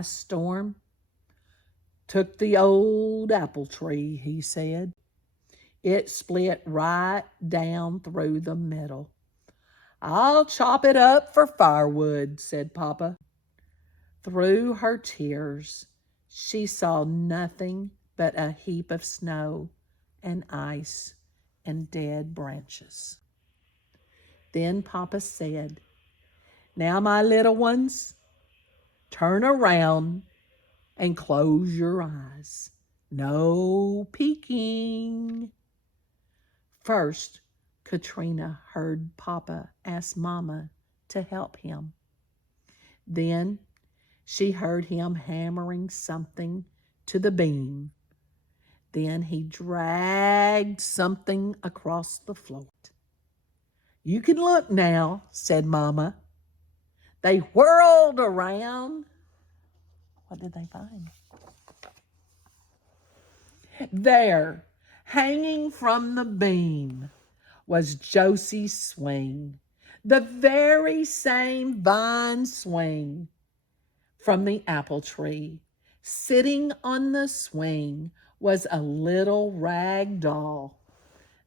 ice storm took the old apple tree, he said. It split right down through the middle. I'll chop it up for firewood, said Papa. Through her tears, she saw nothing but a heap of snow and ice and dead branches. Then Papa said, Now, my little ones, turn around and close your eyes. No peeking. First, Katrina heard Papa ask Mama to help him. Then she heard him hammering something to the beam. Then he dragged something across the floor. You can look now, said Mama. They whirled around. What did they find? There, hanging from the beam, was Josie's swing, the very same vine swing from the apple tree. Sitting on the swing was a little rag doll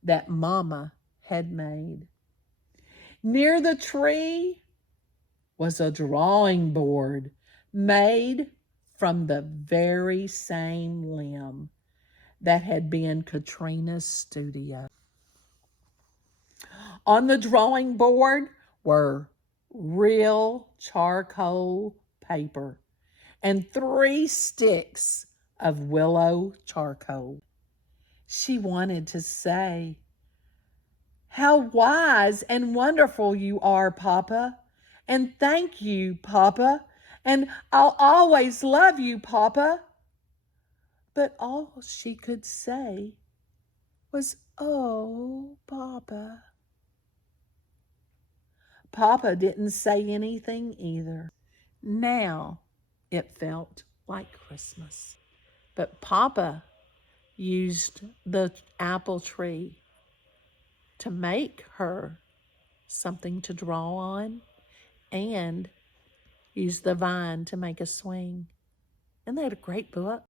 that Mama had made. Near the tree was a drawing board made from the very same limb that had been Katrina's studio. On the drawing board were real charcoal paper and 3 sticks of willow charcoal. She wanted to say, How wise and wonderful you are, Papa, and thank you, Papa, and I'll always love you, Papa. But all she could say was, Oh, Papa. Papa didn't say anything either. Now it felt like Christmas. But Papa used the apple tree to make her something to draw on and used the vine to make a swing. Isn't that a great book?